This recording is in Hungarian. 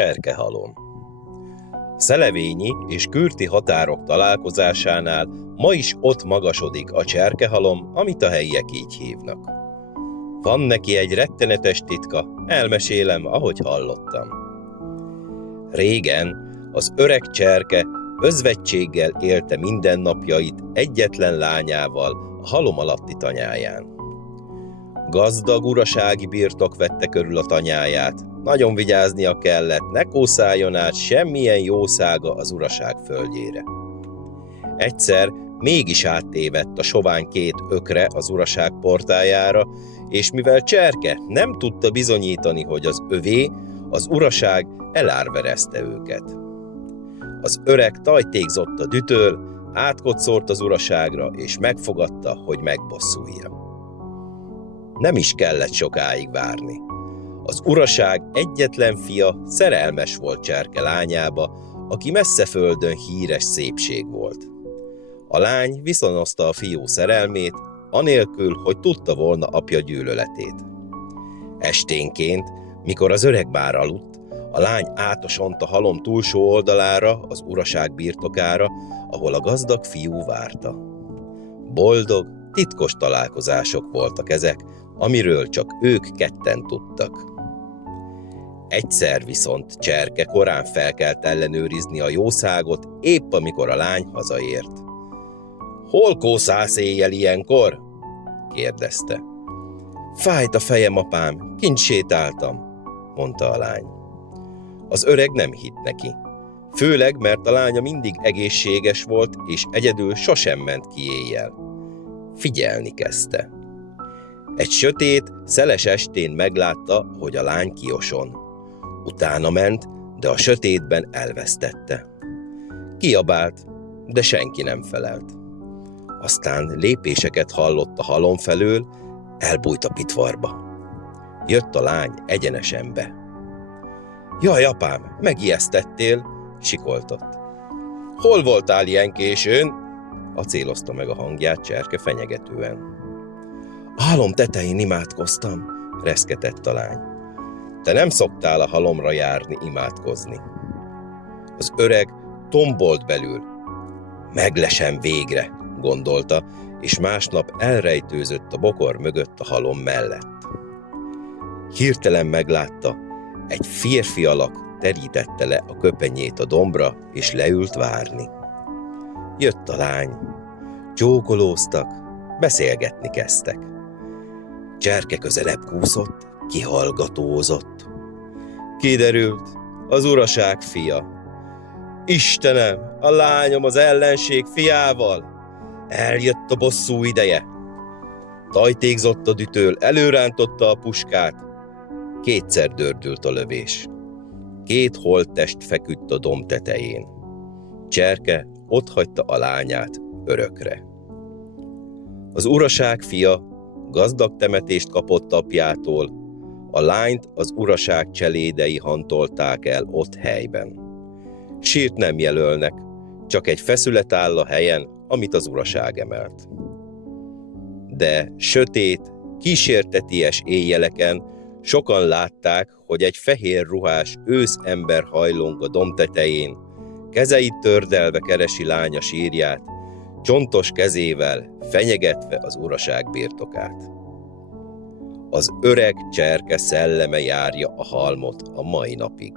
Cserkehalom. A szelevényi és kürti határok találkozásánál ma is ott magasodik a cserkehalom, amit a helyiek így hívnak. Van neki egy rettenetes titka, elmesélem, ahogy hallottam. Régen az öreg cserke özvegységgel élte mindennapjait egyetlen lányával, a halom alatti tanyáján. Gazdag urasági birtok vette körül a tanyáját, nagyon vigyáznia kellett, ne kószáljon át semmilyen jószága az uraság földjére. Egyszer mégis áttévedt a sovány két ökre az uraság portájára, és mivel cserke nem tudta bizonyítani, hogy az övé, az uraság elárverezte őket. Az öreg tajtékzott a dühtől, átkoccort az uraságra, és megfogadta, hogy megbosszulja. Nem is kellett sokáig várni. Az uraság egyetlen fia szerelmes volt cserke lányába, aki messze földön híres szépség volt. A lány viszonozta a fiú szerelmét, anélkül, hogy tudta volna apja gyűlöletét. Esténként, mikor az öreg már aludt, a lány átosont a halom túlsó oldalára, az uraság birtokára, ahol a gazdag fiú várta. Boldog, titkos találkozások voltak ezek, amiről csak ők ketten tudtak. Egyszer viszont cserke korán felkelt ellenőrizni a jószágot, épp amikor a lány hazaért. "Hol kószálsz éjjel ilyenkor?" kérdezte. "Fájt a fejem, apám, kint sétáltam", mondta a lány. Az öreg nem hitt neki. Főleg, mert a lánya mindig egészséges volt, és egyedül sosem ment ki éjjel. Figyelni kezdte. Egy sötét, szeles estén meglátta, hogy a lány kioson. Utána ment, de a sötétben elvesztette. Kiabált, de senki nem felelt. Aztán lépéseket hallott a halom felől, elbújt a pitvarba. Jött a lány egyenesen be. "Jaj, apám, megijesztettél", sikoltott. "Hol voltál ilyen későn?" acélozta meg a hangját cserke fenyegetően. "A halom tetején imádkoztam", reszketett a lány. "Te nem szoktál a halomra járni, imádkozni." Az öreg tombolt belül. Meglesem végre, gondolta, és másnap elrejtőzött a bokor mögött a halom mellett. Hirtelen meglátta, egy férfi alak terítette le a köpenyét a dombra, és leült várni. Jött a lány. Csókolóztak, beszélgetni kezdtek. Cserke közelebb kúszott, kihallgatózott. Kiderült, az uraság fia. "Istenem, a lányom az ellenség fiával! Eljött a bosszú ideje!" Tajtékzott a dühtől, előrántotta a puskát. Kétszer dördült a lövés. Két holttest feküdt a domb tetején. Cserke otthagyta a lányát örökre. Az uraság fia gazdag temetést kapott apjától, a lányt az uraság cselédei hantolták el ott helyben. Sírt nem jelölnek, csak egy feszület áll a helyen, amit az uraság emelt. De sötét, kísérteties éjjeleken sokan látták, hogy egy fehér ruhás őszember hajlong a domb tetején, kezeit tördelve keresi lánya sírját, csontos kezével fenyegetve az uraság birtokát. Az öreg cserke szelleme járja a halmot a mai napig.